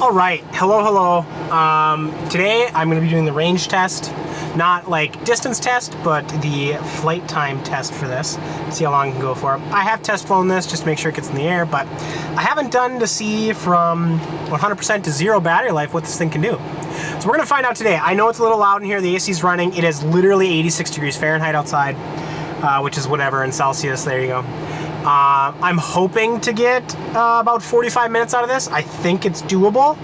All right, hello. Today I'm going to be doing the range test, not like distance test, but the flight time test for this. See how long it can go for. I have test flown this just to make sure it gets in the air, but I haven't done to see from 100% to 0 battery life what this thing can do. So we're going to find out today. I know it's a little loud in here. The AC is running. It is literally 86 degrees Fahrenheit outside, which is whatever in Celsius. There you go. I'm hoping to get about 45 minutes out of this. I think it's doable.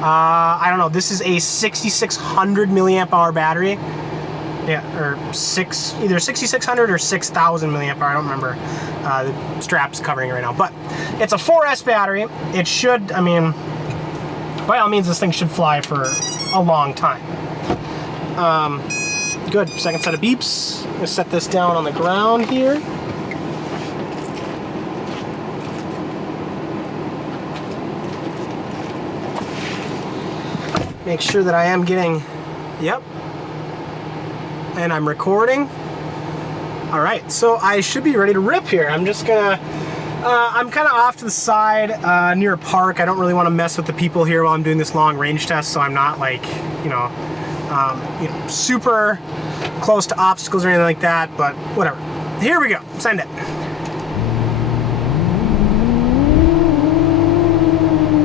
I don't know. This is a 6600 milliamp hour battery. Yeah, or either 6600 or 6000 milliamp hour. I don't remember. The strap's covering it right now. But it's a 4S battery. It should, I mean, by all means, this thing should fly for a long time. Good. Second set of beeps. I'm going to set this down on the ground here. Make sure that I am getting, yep, and I'm recording. All right, so I should be ready to rip here. I'm just gonna, I'm kind of off to the side near a park. I don't really want to mess with the people here while I'm doing this long range test, so I'm not like, you know, super close to obstacles or anything like that, but whatever. Here we go, send it.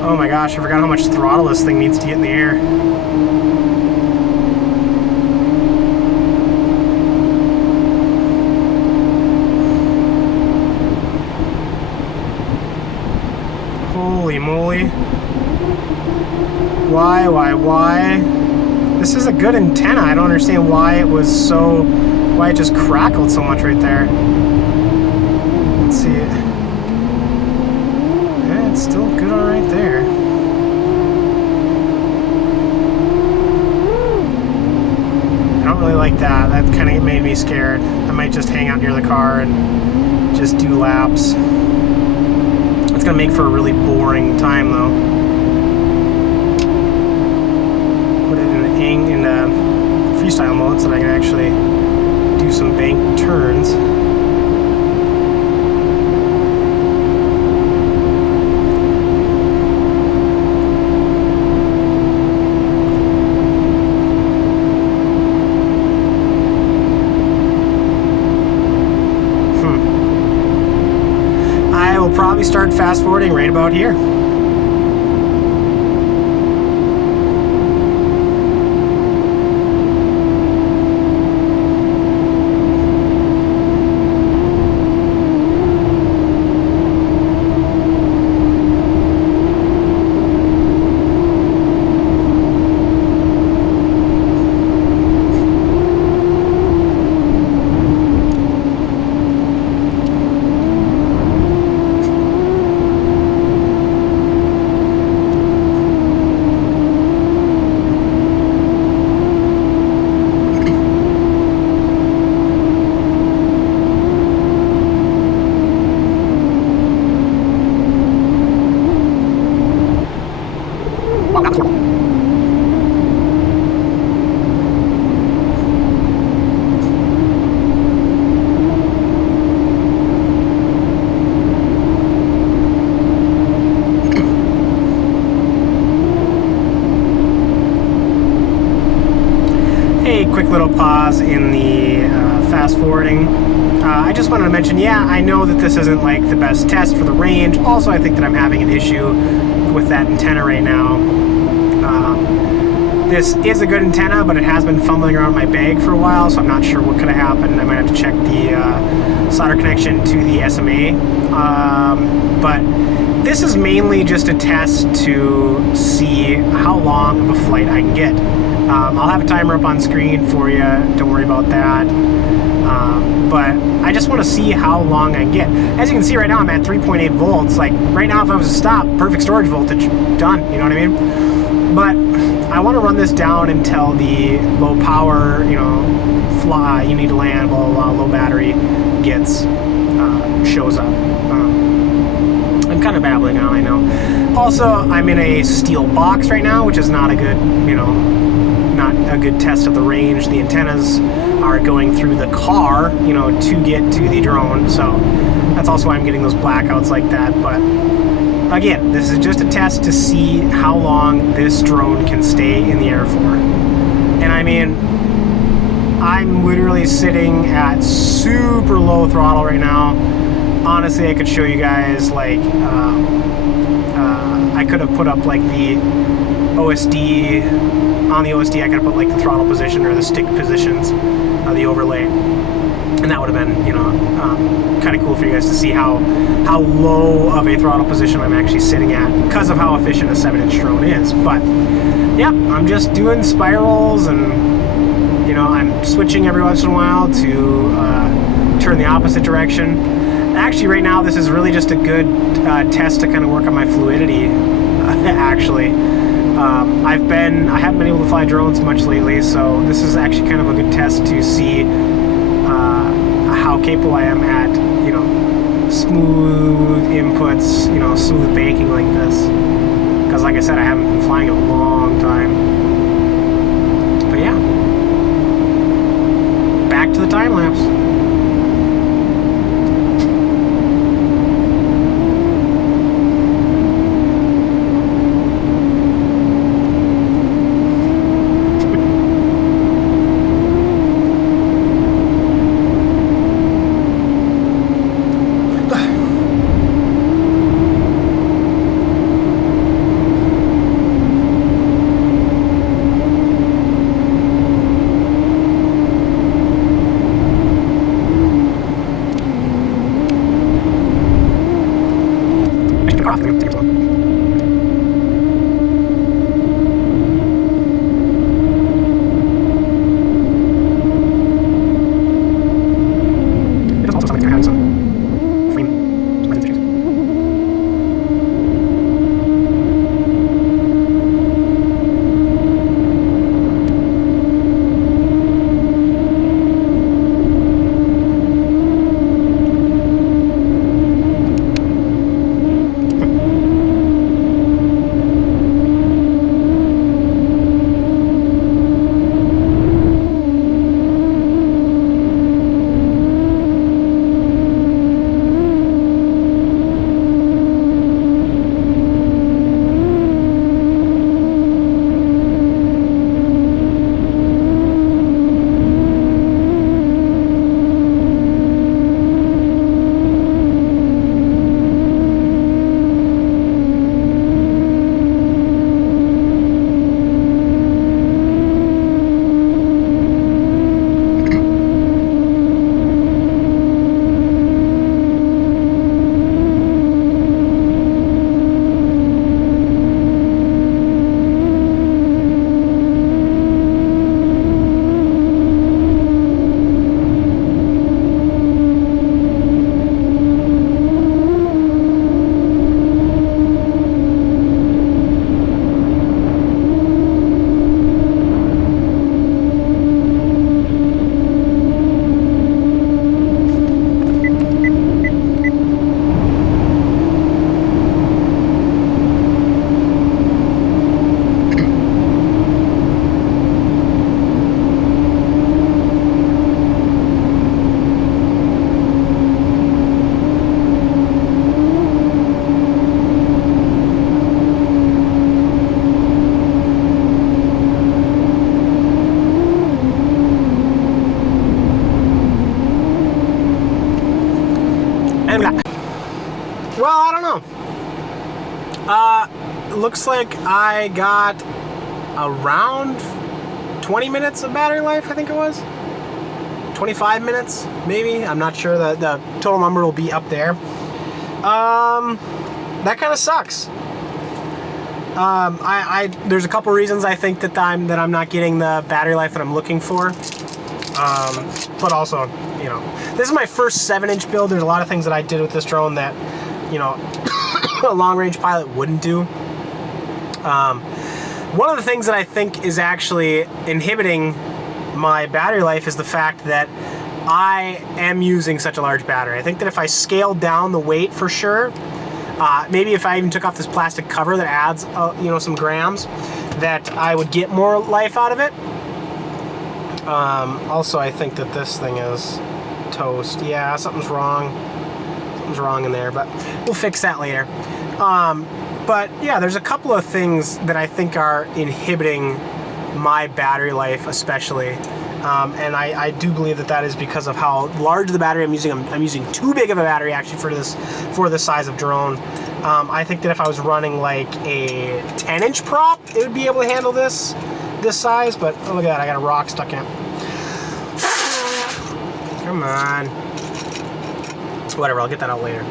Oh my gosh, I forgot how much throttle this thing needs to get in the air. Holy moly. Why? This is a good antenna. I don't understand why it just crackled so much right there. Let's see it. It's still good all right there. I don't really like that. That kind of made me scared. I might just hang out near the car and just do laps. It's gonna make for a really boring time though. Put it in freestyle mode so that I can actually do some bank turns. Probably start fast forwarding right about here. Quick little pause in the fast forwarding. I just wanted to mention, yeah, I know that this isn't like the best test for the range. Also, I think that I'm having an issue with that antenna right now. This is a good antenna, but it has been fumbling around my bag for a while, so I'm not sure what could have happened. I might have to check the solder connection to the SMA. But this is mainly just a test to see how long of a flight I can get. I'll have a timer up on screen for you, don't worry about that. But I just want to see how long I can get. As you can see right now, I'm at 3.8 volts. Like right now, if I was to stop, perfect storage voltage, done, you know what I mean? But I want to run this down until the low power, you know, fly, you need to land, blah, blah, blah, low battery shows up. I'm kind of babbling on, I know. Also, I'm in a steel box right now, which is not a good, you know, not a good test of the range. The antennas are going through the car, you know, to get to the drone. So that's also why I'm getting those blackouts like that. But again, this is just a test to see how long this drone can stay in the air for. And I mean, I'm literally sitting at super low throttle right now. Honestly, I could show you guys, like, I could have put up like the OSD, on the OSD I could have put like the throttle position or the stick positions, the overlay. And that would have been, you know, kind of cool for you guys to see how low of a throttle position I'm actually sitting at because of how efficient a 7-inch drone is. But yeah, I'm just doing spirals, and you know, I'm switching every once in a while to turn the opposite direction. Actually, right now this is really just a good test to kind of work on my fluidity. Actually, I haven't been able to fly drones much lately, so this is actually kind of a good test to see how capable I am at, you know, smooth inputs, you know, smooth baking like this. Because like I said, I haven't been flying in a long time. But yeah, back to the time lapse. Well, I don't know. Looks like I got around 20 minutes of battery life, I think it was. 25 minutes, maybe. I'm not sure. The total number will be up there. That kind of sucks. There's a couple reasons I think that I'm not getting the battery life that I'm looking for. But also, you know, this is my first 7-inch build. There's a lot of things that I did with this drone that, you know, a long-range pilot wouldn't do. One of the things that I think is actually inhibiting my battery life is the fact that I am using such a large battery. I think that if I scaled down the weight for sure, maybe if I even took off this plastic cover that adds, you know, some grams, that I would get more life out of it. Also, I think that this thing is toast. Yeah, something's wrong. Something's wrong in there, but we'll fix that later. But yeah, there's a couple of things that I think are inhibiting my battery life, especially. And I do believe that is because of how large the battery I'm using. I'm using too big of a battery actually for this size of drone. I think that if I was running like a 10-inch prop, it would be able to handle this size. But oh, look at that, I got a rock stuck in it. Come on. Whatever, I'll get that out later.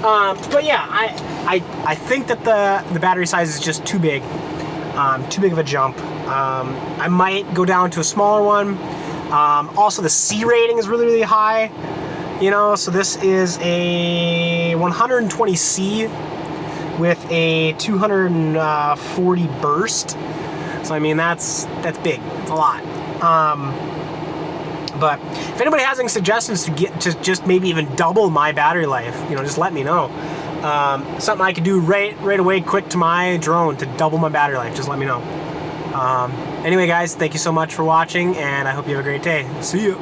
But yeah, I think that the battery size is just too big of a jump. I might go down to a smaller one. Also, the C rating is really, really high. You know, so this is a 120C with a 240 burst. So I mean, that's big. It's a lot. But if anybody has any suggestions to just maybe even double my battery life, you know, just let me know. Something I could do right away, quick to my drone to double my battery life. Just let me know. Anyway, guys, thank you so much for watching, and I hope you have a great day. See you.